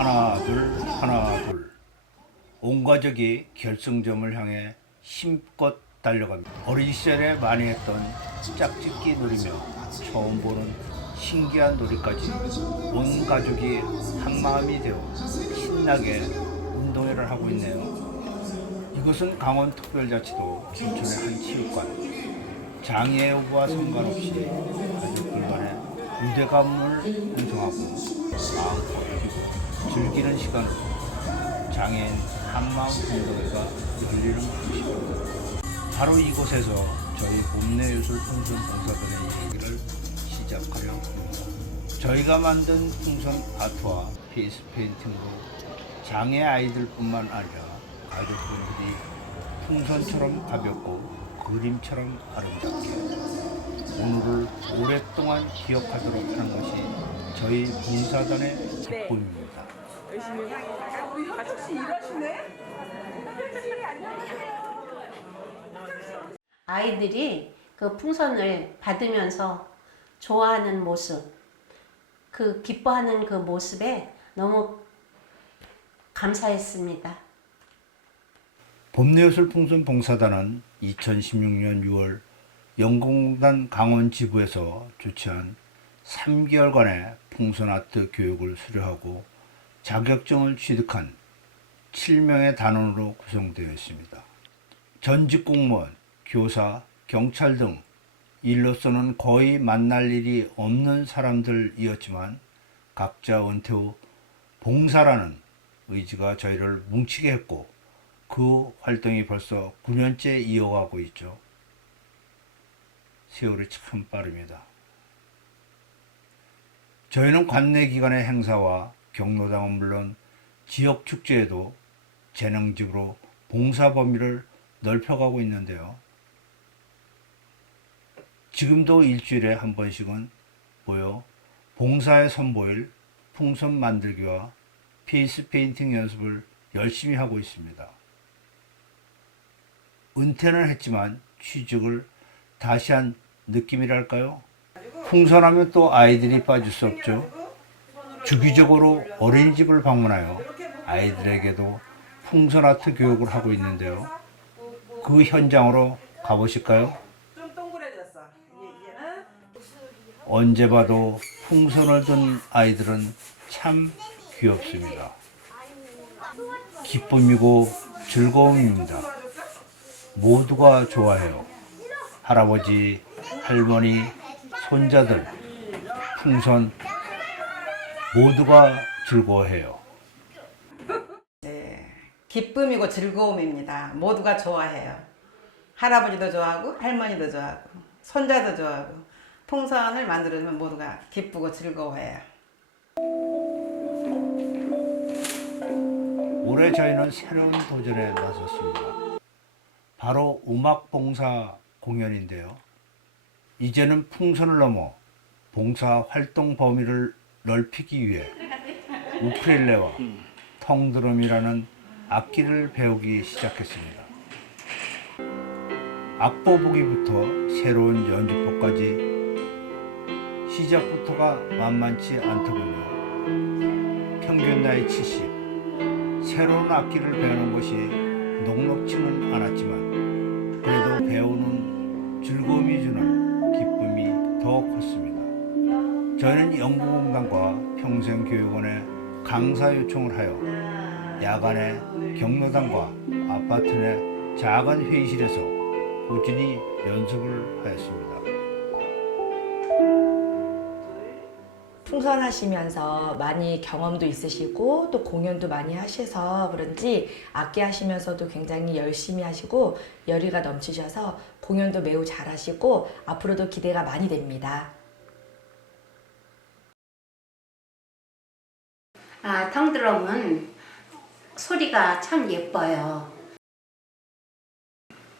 하나 둘 하나 둘. 온 가족이 결승점을 향해 힘껏 달려갑니다. 어린 시절에 많이 했던 짝짓기 놀이며 처음 보는 신기한 놀이까지 온 가족이 한 마음이 되어 신나게 운동회를 하고 있네요. 이곳은 강원특별자치도 춘천의 한 체육관. 장애 여부와 상관없이 가족들 간의 유대감을 형성하고 마음껏 즐기는 시간으로 장애인 한마음 운동회가 열리는 곳입니다. 바로 이곳에서 저희 봄내 예술 풍선 봉사단의 얘기를 시작하려 합니다. 저희가 만든 풍선 아트와 페이스 페인팅으로 장애 아이들뿐만 아니라 가족분들이 풍선처럼 가볍고 그림처럼 아름답게 오늘을 오랫동안 기억하도록 하는 것이 저희 봉사단의 기쁨입니다. 열심히 우리 현숙 씨 이러시네? 아이들이 그 풍선을 받으면서 좋아하는 모습, 그 기뻐하는 그 모습에 너무 감사했습니다. 봄내예술 풍선 봉사단은 2016년 6월 영공단 강원 지부에서 주최한 3개월간의 풍선 아트 교육을 수료하고 자격증을 취득한 7명의 단원으로 구성되어 있습니다. 전직 공무원, 교사, 경찰 등 일로서는 거의 만날 일이 없는 사람들이었지만 각자 은퇴 후 봉사라는 의지가 저희를 뭉치게 했고 그 활동이 벌써 9년째 이어가고 있죠. 세월이 참 빠릅니다. 저희는 관내 기관의 행사와 경로당은 물론 지역 축제에도 재능직으로 봉사 범위를 넓혀가고 있는데요. 지금도 일주일에 한 번씩은 모여 봉사에 선보일 풍선 만들기와 페이스 페인팅 연습을 열심히 하고 있습니다. 은퇴는 했지만 취직을 다시 한 느낌이랄까요? 풍선하면 또 아이들이 빠질 수 없죠. 주기적으로 어린이집을 방문하여 아이들에게도 풍선 아트 교육을 하고 있는데요. 그 현장으로 가보실까요? 이제는 언제 봐도 풍선을 든 아이들은 참 귀엽습니다. 기쁨이고 즐거움입니다. 모두가 좋아해요. 할아버지, 할머니, 손자들, 풍선 모두가 즐거워해요. 네, 기쁨이고 즐거움입니다. 모두가 좋아해요. 할아버지도 좋아하고 할머니도 좋아하고 손자도 좋아하고 풍선을 만들면 모두가 기쁘고 즐거워해요. 올해 저희는 새로운 도전에 나섰습니다. 바로 음악 봉사 공연인데요. 이제는 풍선을 넘어 봉사 활동 범위를 넓히기 위해 우크렐레와 텅드럼이라는 악기를 배우기 시작했습니다. 악보 보기부터 새로운 연주법까지 시작부터가 만만치 않더군요. 평균 나이 70. 새로운 악기를 배우는 것이 녹록지는 않았지만 평생교육원에 강사 요청을 하여 야간에 경로당과 아파트 내 작은 회의실에서 꾸준히 연습을 하였습니다. 풍선하시면서 많이 경험도 있으시고 또 공연도 많이 하셔서 그런지 악기 하시면서도 굉장히 열심히 하시고 열의가 넘치셔서 공연도 매우 잘하시고 앞으로도 기대가 많이 됩니다. 아, 텅드럼은 소리가 참 예뻐요.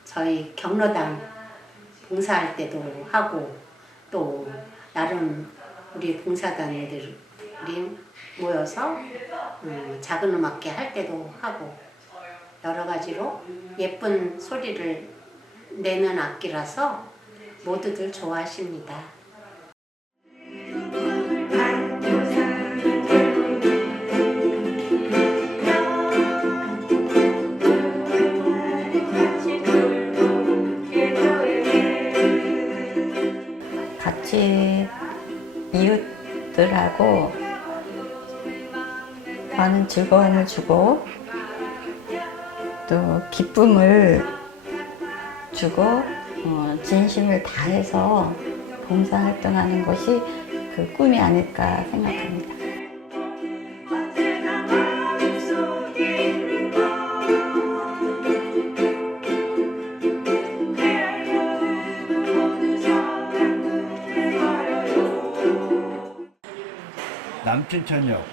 저희 경로당 봉사할 때도 하고 또 나름 우리 봉사단들이 모여서 음, 작은 음악회 할 때도 하고 여러 가지로 예쁜 소리를 내는 악기라서 모두들 좋아하십니다. 것들하고 많은 즐거움을 주고 또 기쁨을 주고 어, 진심을 다해서 봉사활동하는 것이 그 꿈이 아닐까 생각합니다. 남춘천역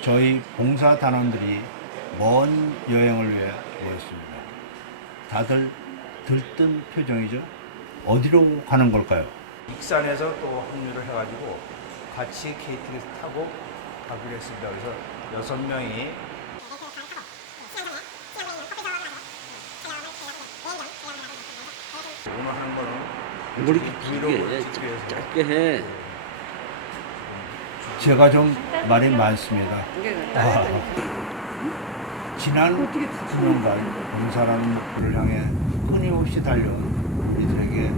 저희 봉사 단원들이 먼 여행을 위해 모였습니다. 다들 들뜬 표정이죠? 어디로 가는 걸까요? 익산에서 또 합류를 해가지고 같이 KTX 타고 가기로 했습니다. 그래서 여섯 명이 오늘 하는 거는 뭘 이렇게 브이로그를 길게 찍기 위해서 짧게 해. 제가 좀 말이 많습니다. 아, 지난 9년간 봉사라는 목표를 향해 끊임없이 달려온 우리들에게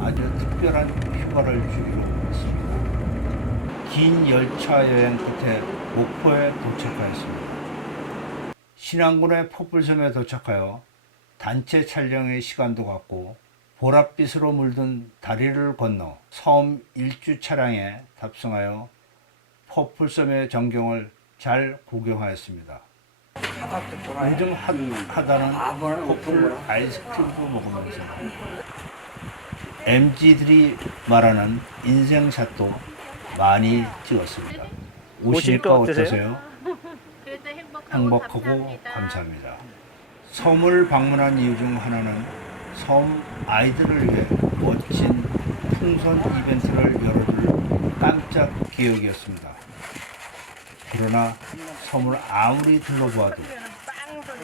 아주 특별한 휴가를 주기로 했습니다. 긴 열차 여행 끝에 목포에 도착하였습니다. 신안군의 포불섬에 도착하여 단체 촬영의 시간도 갖고 보랏빛으로 물든 다리를 건너 섬 일주 차량에 탑승하여 퍼플섬의 전경을 잘 구경하였습니다. 요즘 핫, 하다는 퍼플 아이스크림도 먹으면서 MG들이 말하는 인생샷도 많이 찍었습니다. 오시니까 어떠세요? 행복하고 감사합니다. 섬을 방문한 이유 중 하나는 섬 아이들을 위해 멋진 풍선 이벤트를 열어줄 깜짝 기억이었습니다. 그러나 섬을 아무리 둘러보아도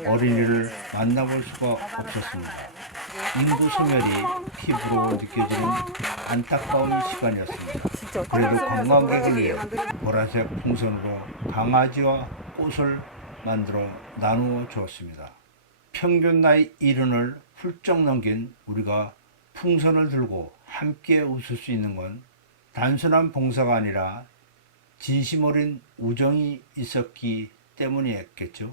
어린이를 만나볼 수가 없었습니다. 인구 소멸이 피부로 느껴지는 안타까운 시간이었습니다. 그래도 관광객을 위해 보라색 풍선으로 강아지와 꽃을 만들어 나누어 주었습니다. 평균 나이 이른을 훌쩍 넘긴 우리가 풍선을 들고 함께 웃을 수 있는 건 단순한 봉사가 아니라 진심 어린 우정이 있었기 때문이었겠죠.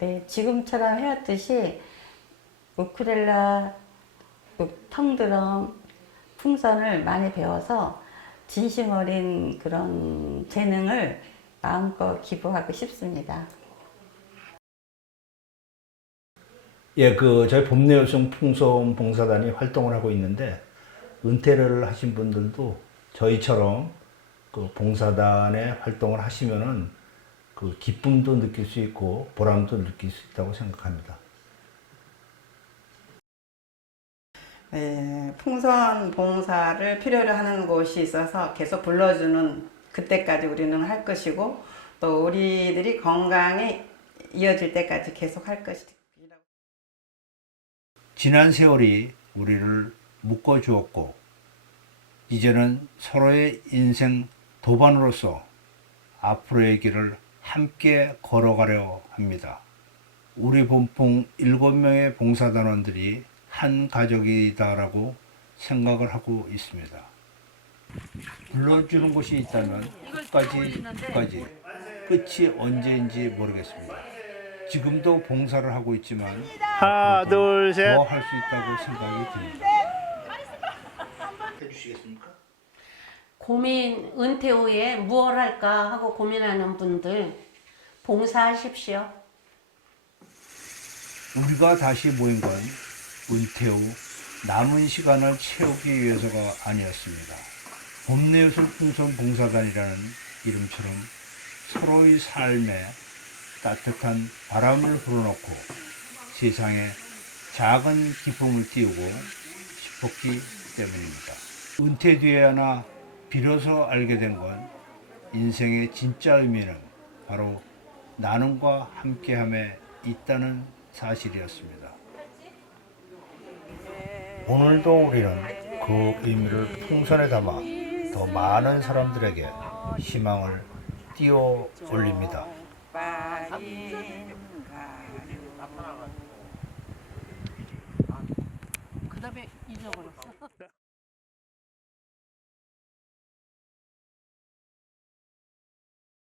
네, 지금처럼 해왔듯이 우크렐라, 텅드럼, 풍선을 많이 배워서 진심 어린 그런 재능을 마음껏 기부하고 싶습니다. 예, 그 저희 봄내요성 풍선 봉사단이 활동을 하고 있는데 은퇴를 하신 분들도 저희처럼 그 봉사단의 활동을 하시면은 그 기쁨도 느낄 수 있고 보람도 느낄 수 있다고 생각합니다. 네, 풍선 봉사를 필요로 하는 곳이 있어서 계속 불러주는 그때까지 우리는 할 것이고 또 우리들이 건강에 이어질 때까지 계속 할 것이라고. 지난 세월이 우리를 묶어 주었고 이제는 서로의 인생 도반으로서 앞으로의 길을 함께 걸어가려 합니다. 우리 본풍 7명의 봉사단원들이 한 가족이다라고 생각을 하고 있습니다. 불러주는 곳이 있다면 끝까지 끝까지 끝이 언제인지 모르겠습니다. 지금도 봉사를 하고 있지만 하나, 둘, 셋. 더 할 수 있다고 생각이 듭니다. 해주시겠습니까? 고민 은퇴 후에 무엇 할까 하고 고민하는 분들 봉사하십시오. 우리가 다시 모인 건 은퇴 후 남은 시간을 채우기 위해서가 아니었습니다. 봄내술 풍선 봉사단이라는 이름처럼 서로의 삶에 따뜻한 바람을 불어넣고 세상에 작은 기쁨을 띄우고 싶었기 때문입니다. 은퇴 뒤에나 비로소 알게 된 건 인생의 진짜 의미는 바로 나눔과 함께함에 있다는 사실이었습니다. 오늘도 우리는 그 의미를 풍선에 담아 더 많은 사람들에게 희망을 띄워 올립니다. 그 다음에 잊어버렸어.